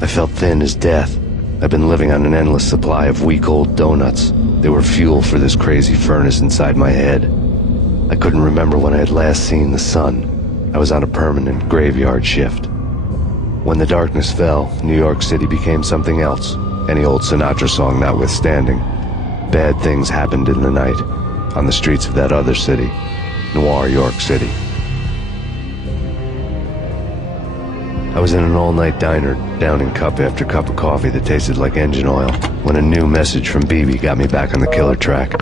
I felt thin as death. I'd been living on an endless supply of week-old donuts. They were fuel for this crazy furnace inside my head. I couldn't remember when I had last seen the sun. I was on a permanent graveyard shift. When the darkness fell, New York City became something else, any old Sinatra song notwithstanding. Bad things happened in the night, on the streets of that other city, Noir York City. I was in an all-night diner, downing cup after cup of coffee that tasted like engine oil, when a new message from BB got me back on the killer track.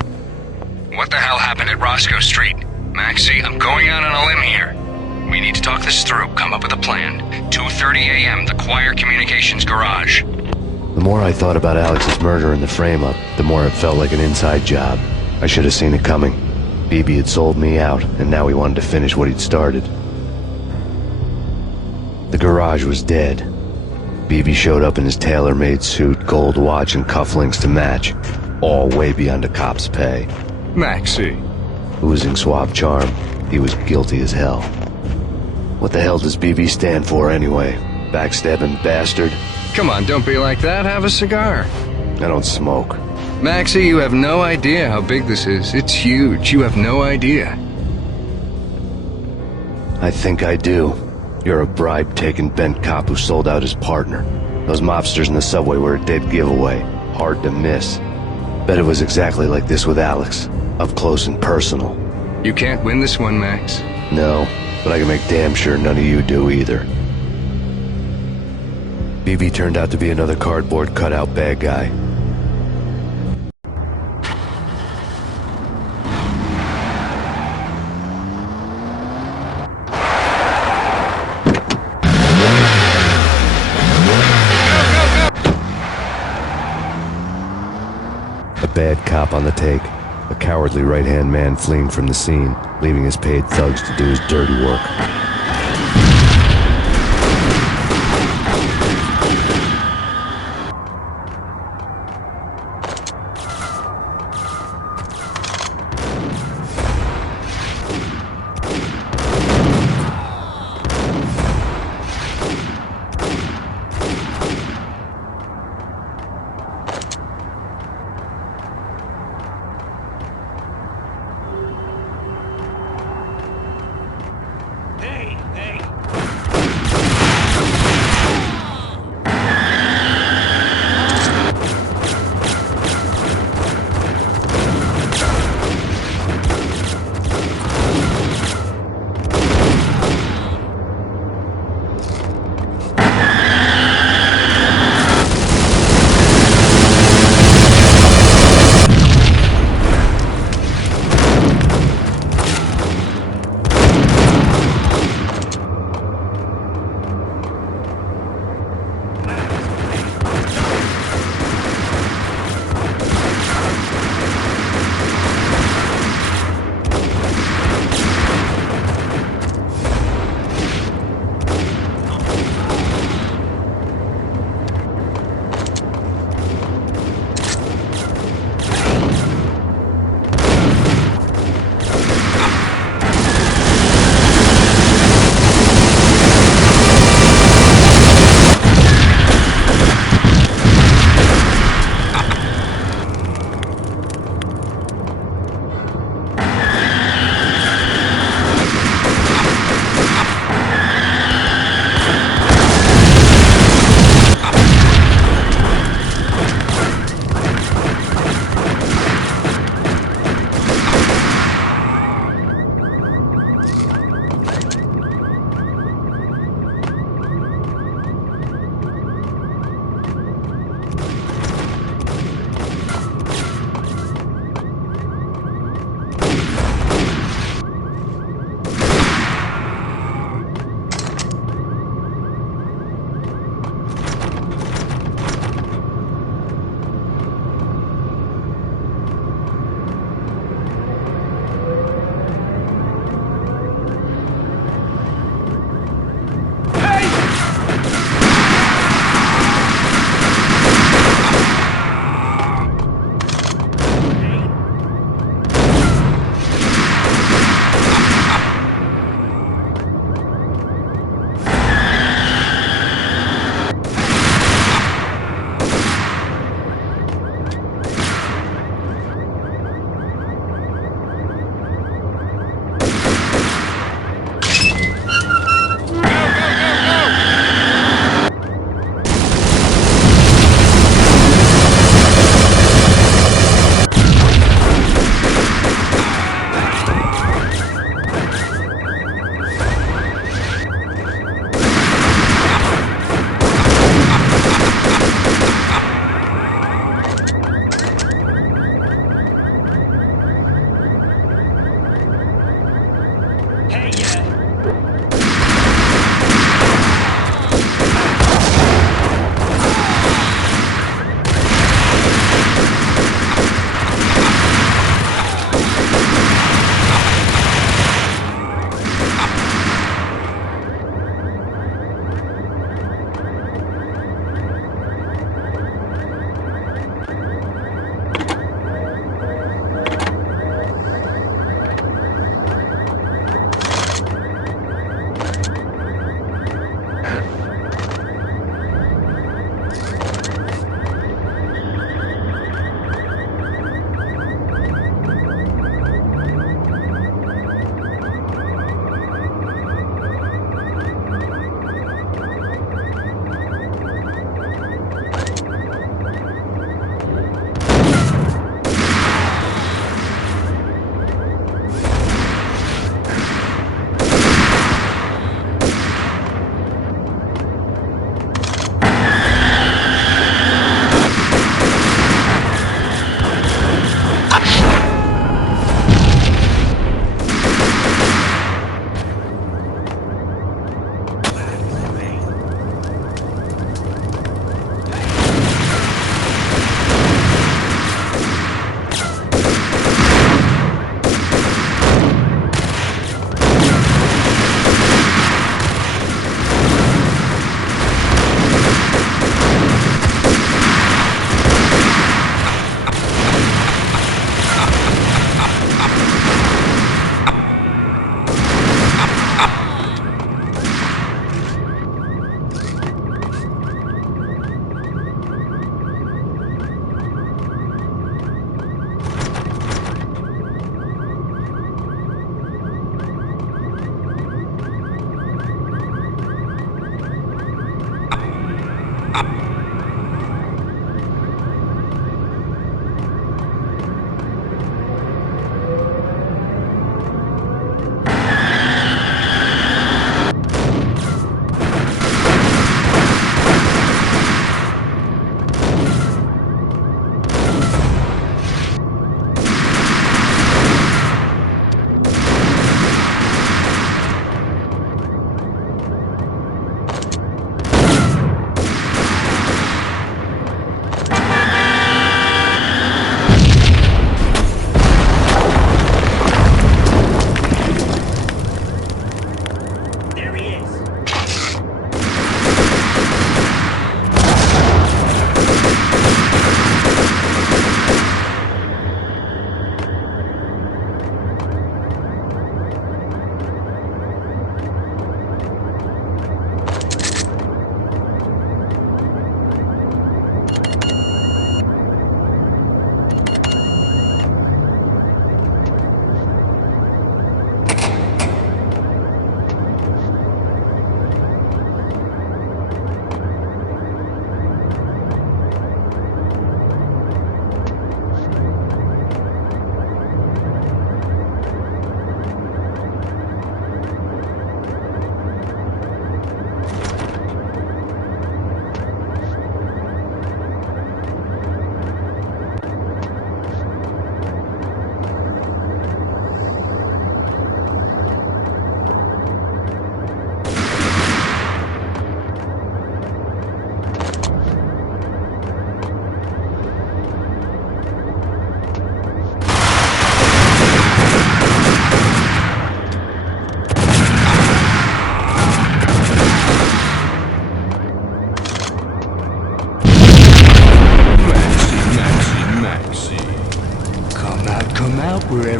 What the hell happened at Roscoe Street? Maxie, I'm going out on a limb here. We need to talk this through, come up with a plan. 2:30 a.m., the Choir Communications Garage. The more I thought about Alex's murder and the frame-up, the more it felt like an inside job. I should have seen it coming. BB had sold me out, and now he wanted to finish what he'd started. The garage was dead. BB showed up in his tailor-made suit, gold watch, and cufflinks to match, all way beyond a cop's pay. Maxie. Oozing suave charm, he was guilty as hell. What the hell does BB stand for anyway? Backstabbing bastard? Come on, don't be like that. Have a cigar. I don't smoke. Maxie, you have no idea how big this is. It's huge. You have no idea. I think I do. You're a bribe-taking bent cop who sold out his partner. Those mobsters in the subway were a dead giveaway. Hard to miss. Bet it was exactly like this with Alex. Up close and personal. You can't win this one, Max. No, but I can make damn sure none of you do either. BB turned out to be another cardboard cutout bad guy. A bad cop on the take, a cowardly right-hand man fleeing from the scene, leaving his paid thugs to do his dirty work.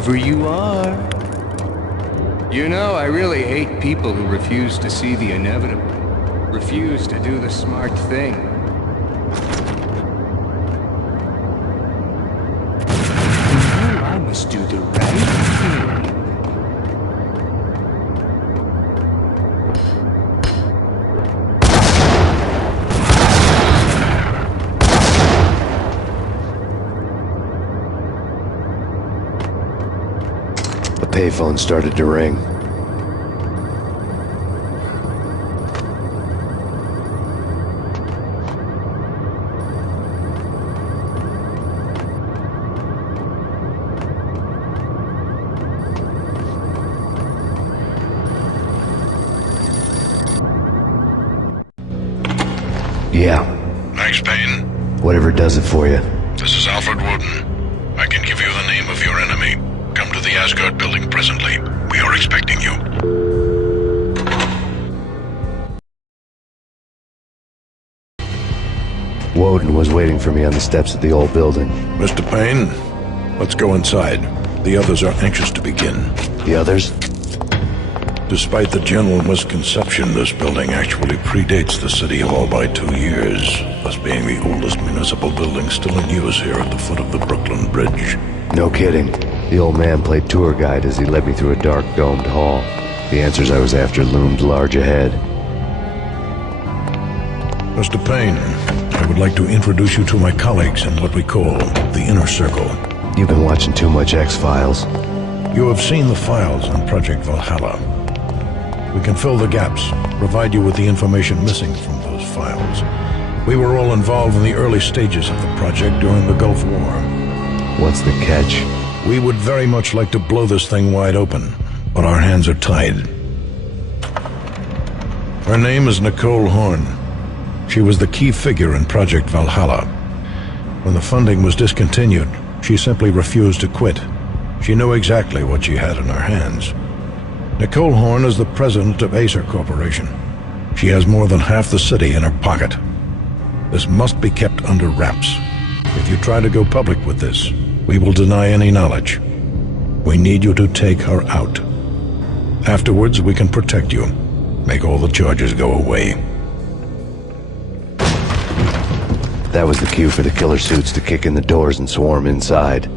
whoever you are. You know, I really hate people who refuse to see the inevitable. Refuse to do the smart thing. I must do the right thing. The payphone started to ring. Yeah. Thanks, Payne. Whatever does it for you. This is Alfred Woden. I can give you the name of your enemy. Come to the Asgard building presently. We are expecting you. Woden was waiting for me on the steps of the old building. Mr. Payne, let's go inside. The others are anxious to begin. The others? Despite the general misconception, this building actually predates the City Hall by 2 years, thus being the oldest municipal building still in use here at the foot of the Brooklyn Bridge. No kidding. The old man played tour guide as he led me through a dark domed hall. The answers I was after loomed large ahead. Mr. Payne, I would like to introduce you to my colleagues in what we call the Inner Circle. You've been watching too much X-Files. You have seen the files on Project Valhalla. We can fill the gaps, provide you with the information missing from those files. We were all involved in the early stages of the project during the Gulf War. What's the catch? We would very much like to blow this thing wide open, but our hands are tied. Her name is Nicole Horn. She was the key figure in Project Valhalla. When the funding was discontinued, she simply refused to quit. She knew exactly what she had in her hands. Nicole Horn is the president of Acer Corporation. She has more than half the city in her pocket. This must be kept under wraps. If you try to go public with this, we will deny any knowledge. We need you to take her out. Afterwards, we can protect you. Make all the charges go away. That was the cue for the killer suits to kick in the doors and swarm inside.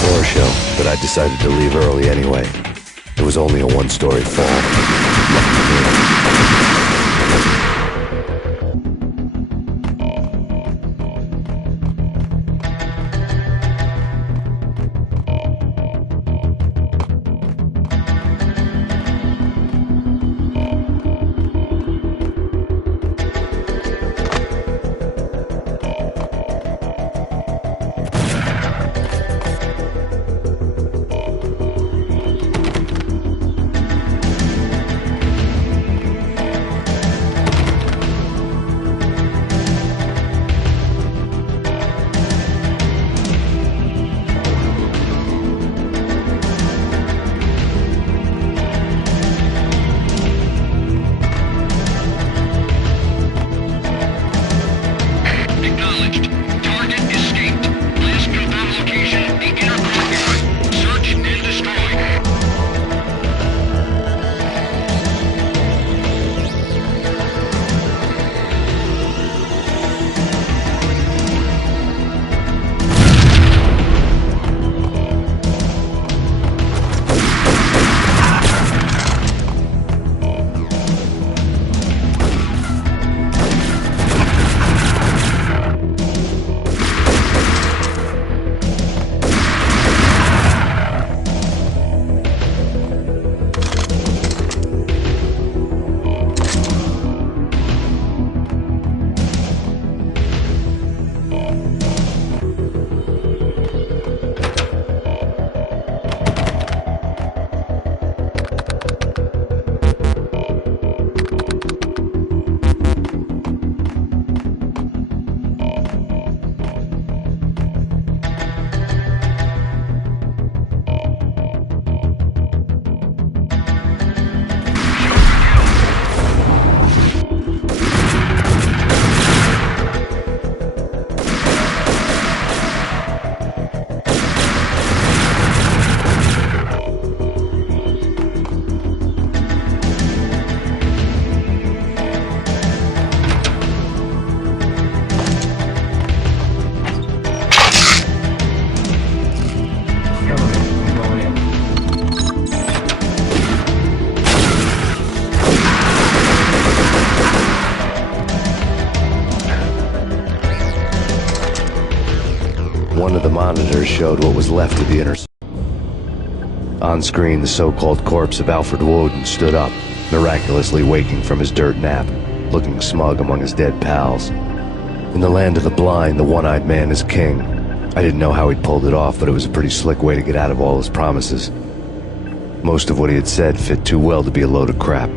Floor show, but I decided to leave early anyway. It was only a one-story fall. monitors showed what was left of the inner. On screen, the so-called corpse of Alfred Woden stood up, miraculously waking from his dirt nap, looking smug among his dead pals. In the land of the blind, the one-eyed man is king. I didn't know how he'd pulled it off, but it was a pretty slick way to get out of all his promises. Most of what he had said fit too well to be a load of crap.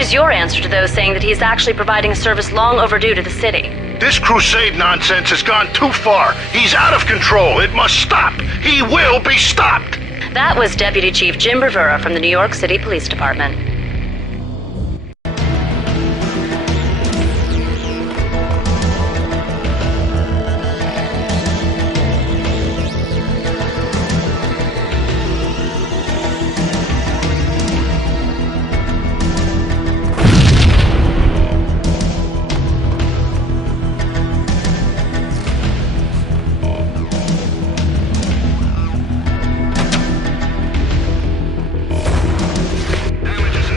What is your answer to those saying that he's actually providing a service long overdue to the city? This crusade nonsense has gone too far. He's out of control. It must stop. He will be stopped. That was Deputy Chief Jim Rivera from the New York City Police Department. Damages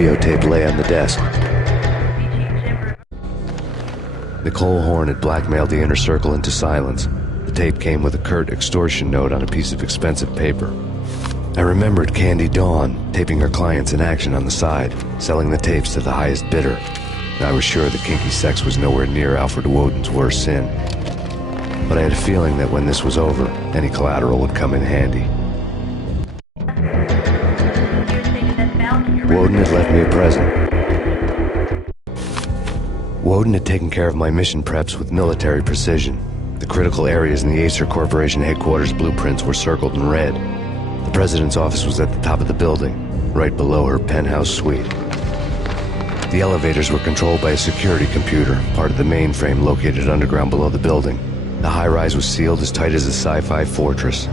videotape lay on the desk. Nicole Horn had blackmailed the Inner Circle into silence. The tape came with a curt extortion note on a piece of expensive paper. I remembered Candy Dawn taping her clients in action on the side, selling the tapes to the highest bidder. I was sure that kinky sex was nowhere near Alfred Woden's worst sin. But I had a feeling that when this was over, any collateral would come in handy. Woden had left me a present. Woden had taken care of my mission preps with military precision. The critical areas in the Acer Corporation headquarters blueprints were circled in red. The president's office was at the top of the building, right below her penthouse suite. The elevators were controlled by a security computer, part of the mainframe located underground below the building. The high-rise was sealed as tight as a sci-fi fortress.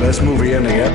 Best movie ending yet.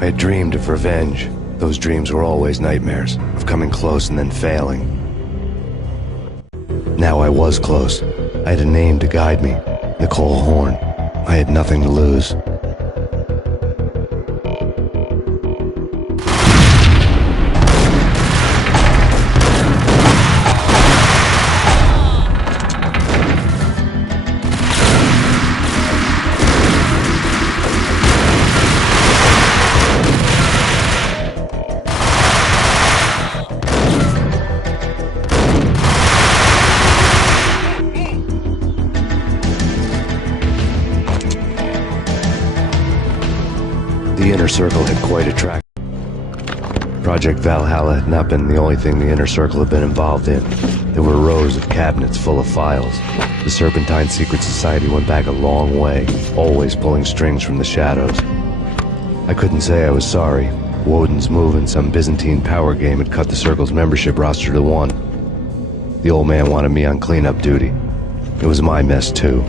I had dreamed of revenge. Those dreams were always nightmares, of coming close and then failing. Now I was close. I had a name to guide me, Nicole Horn. I had nothing to lose. The Inner Circle had quite a track. Project Valhalla had not been the only thing the Inner Circle had been involved in. There were rows of cabinets full of files. The Serpentine Secret Society went back a long way, always pulling strings from the shadows. I couldn't say I was sorry. Woden's move in some Byzantine power game had cut the Circle's membership roster to 1. The old man wanted me on cleanup duty. It was my mess, too.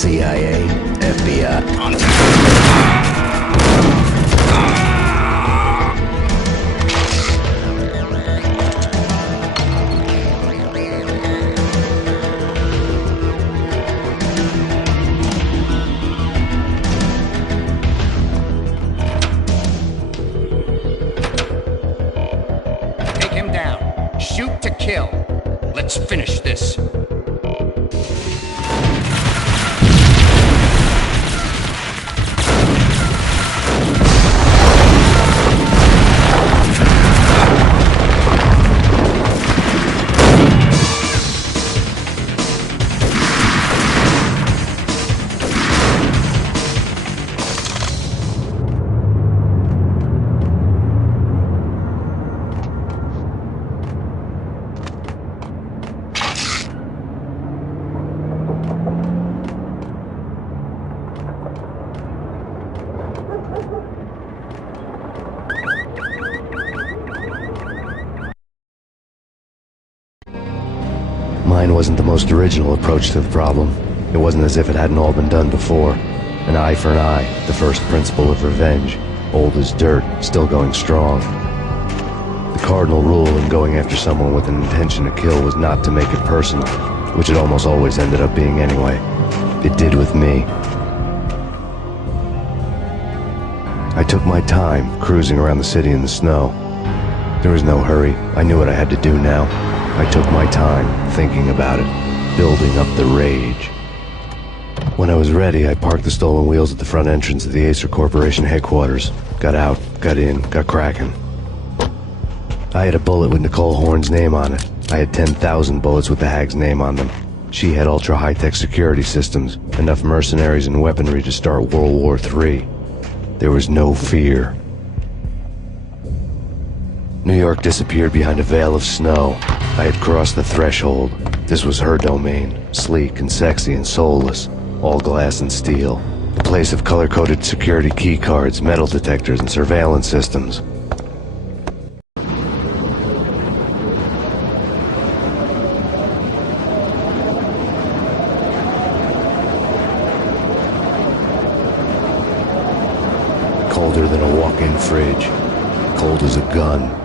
CIA, FBI. Take him down. Shoot to kill. Let's finish this. Mine wasn't the most original approach to the problem. It wasn't as if it hadn't all been done before. An eye for an eye, the first principle of revenge. Old as dirt, still going strong. The cardinal rule in going after someone with an intention to kill was not to make it personal, which it almost always ended up being anyway. It did with me. I took my time, cruising around the city in the snow. There was no hurry. I knew what I had to do now. I took my time, thinking about it, building up the rage. When I was ready, I parked the stolen wheels at the front entrance of the Acer Corporation headquarters. Got out, got in, got cracking. I had a bullet with Nicole Horn's name on it. I had 10,000 bullets with the Hag's name on them. She had ultra-high-tech security systems, enough mercenaries and weaponry to start World War III. There was no fear. New York disappeared behind a veil of snow. I had crossed the threshold. This was her domain, sleek and sexy and soulless, all glass and steel. A place of color-coded security key cards, metal detectors, and surveillance systems. Colder than a walk-in fridge. Cold as a gun.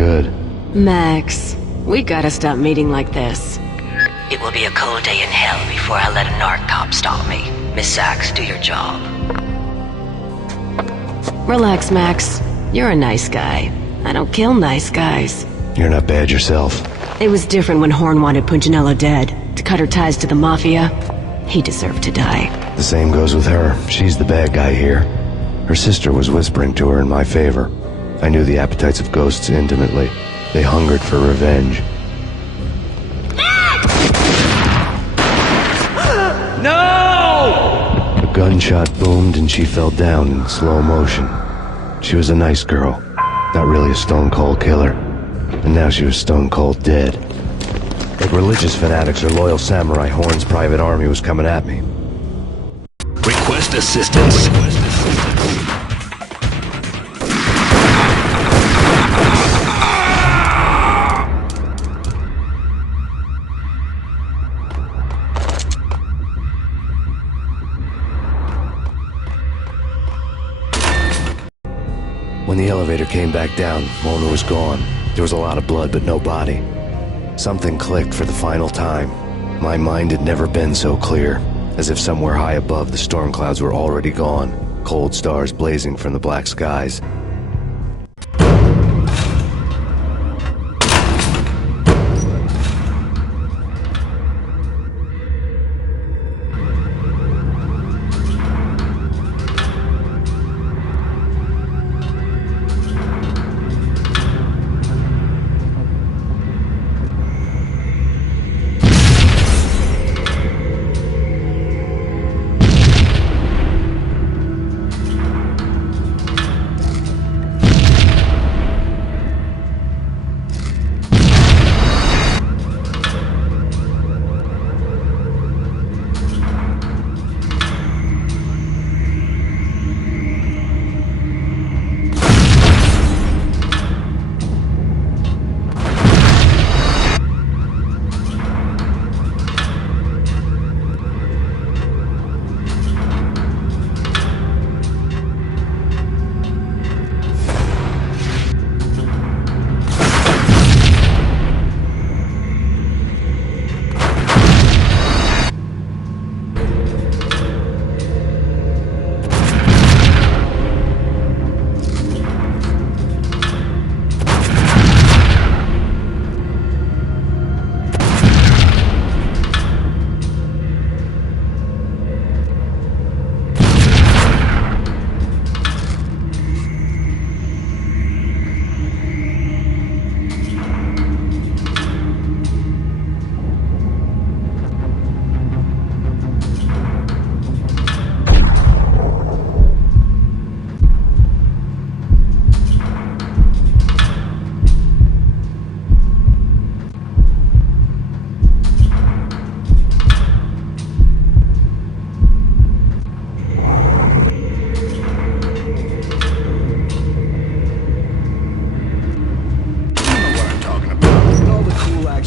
good. Max, we gotta stop meeting like this. It will be a cold day in hell before I let a narc cop stop me. Miss Sachs, do your job. Relax, Max. You're a nice guy. I don't kill nice guys. You're not bad yourself. It was different when Horn wanted Punchinello dead. To cut her ties to the Mafia. He deserved to die. The same goes with her. She's the bad guy here. Her sister was whispering to her in my favor. I knew the appetites of ghosts intimately. They hungered for revenge. No! A gunshot boomed and she fell down in slow motion. She was a nice girl. Not really a stone-cold killer. And now she was stone-cold dead. Like religious fanatics or loyal samurai, Horn's private army was coming at me. Request assistance. When the elevator came back down, Mona was gone. There was a lot of blood, but no body. Something clicked for the final time. My mind had never been so clear, as if somewhere high above the storm clouds were already gone, cold stars blazing from the black skies.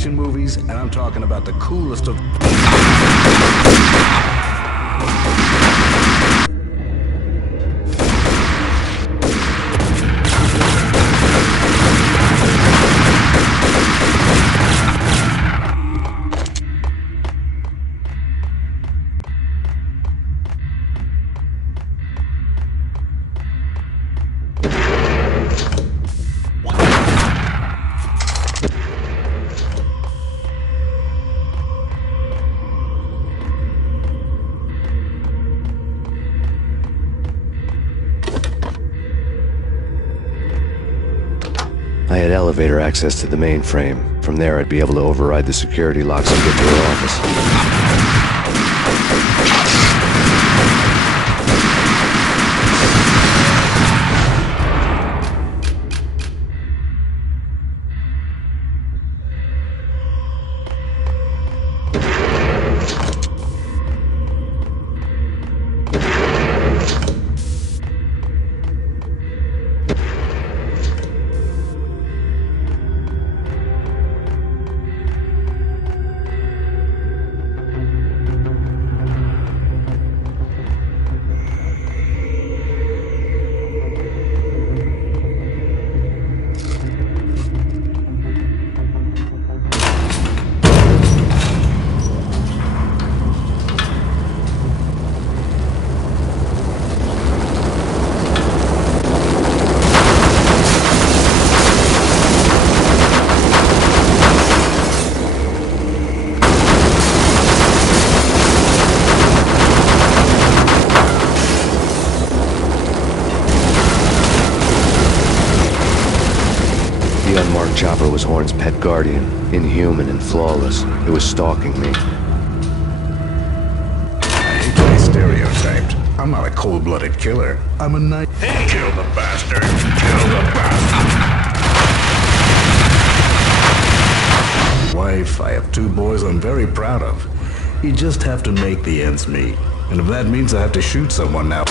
Movies, and I'm talking about the coolest of... I had elevator access to the mainframe. From there, I'd be able to override the security locks and get to her office. chopper was Horn's pet guardian, inhuman and flawless. It was stalking me. I hate to be stereotyped. I'm not a cold-blooded killer. I'm a night. Hey! Kill the bastard! Kill the bastard! Wife, I have 2 boys I'm very proud of. You just have to make the ends meet. And if that means I have to shoot someone now...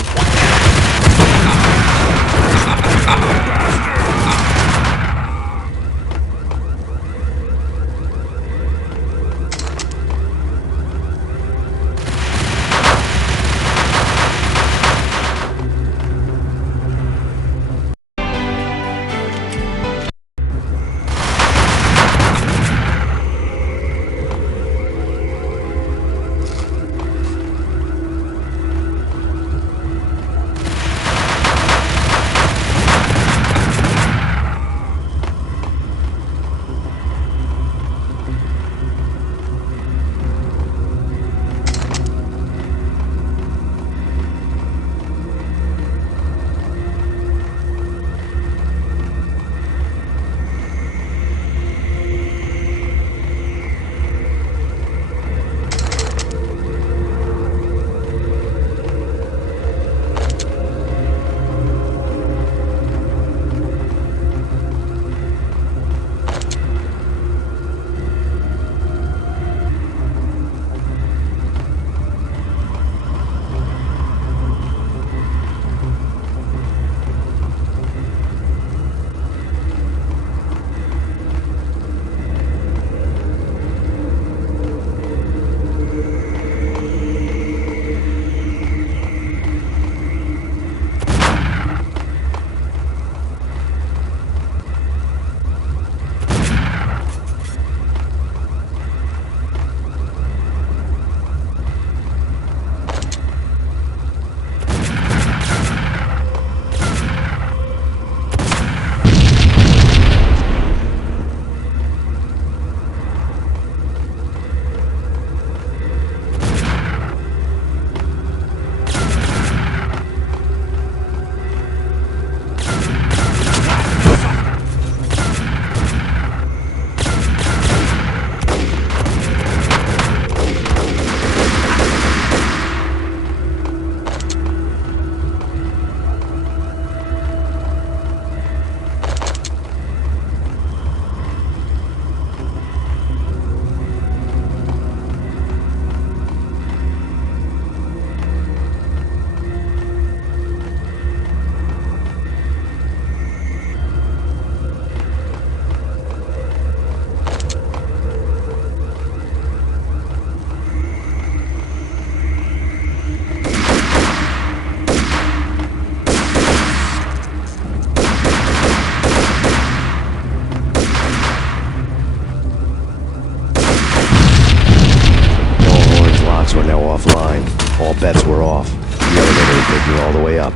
All bets were off. The elevator would take me all the way up.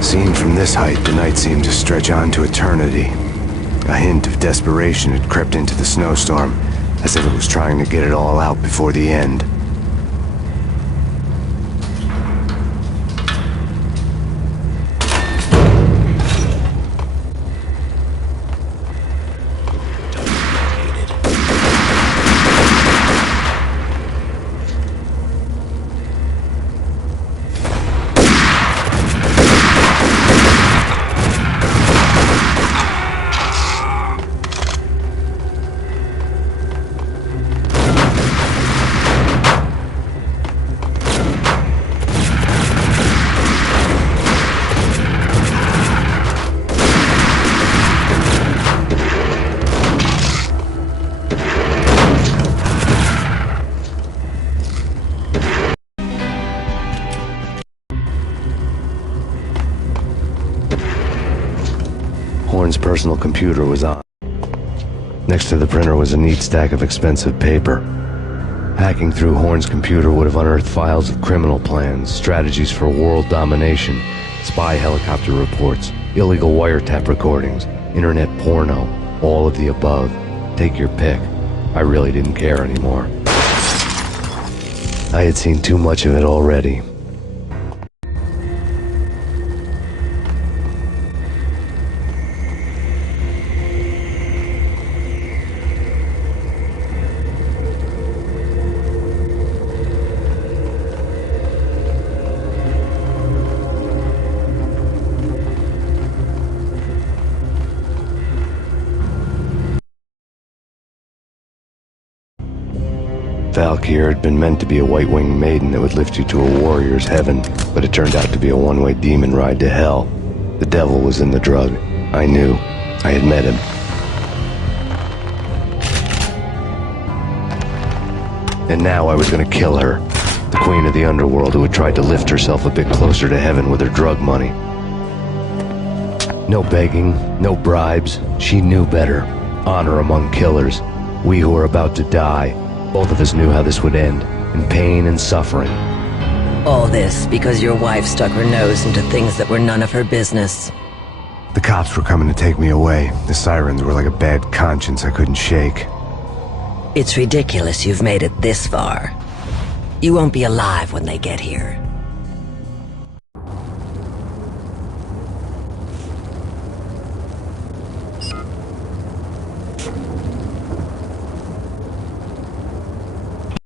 Seen from this height, the night seemed to stretch on to eternity. A hint of desperation had crept into the snowstorm, as if it was trying to get it all out before the end. Horn's personal computer was on. Next to the printer was a neat stack of expensive paper. Hacking through Horn's computer would have unearthed files of criminal plans, strategies for world domination, spy helicopter reports, illegal wiretap recordings, internet porno, all of the above. Take your pick. I really didn't care anymore. I had seen too much of it already. Valkyr had been meant to be a white-winged maiden that would lift you to a warrior's heaven, but it turned out to be a one-way demon ride to hell. The devil was in the drug. I knew. I had met him. And now I was gonna kill her. The queen of the underworld who had tried to lift herself a bit closer to heaven with her drug money. No begging, no bribes. She knew better. Honor among killers. We who were about to die. Both of us knew how this would end, in pain and suffering. All this because your wife stuck her nose into things that were none of her business. The cops were coming to take me away. The sirens were like a bad conscience I couldn't shake. It's ridiculous you've made it this far. You won't be alive when they get here.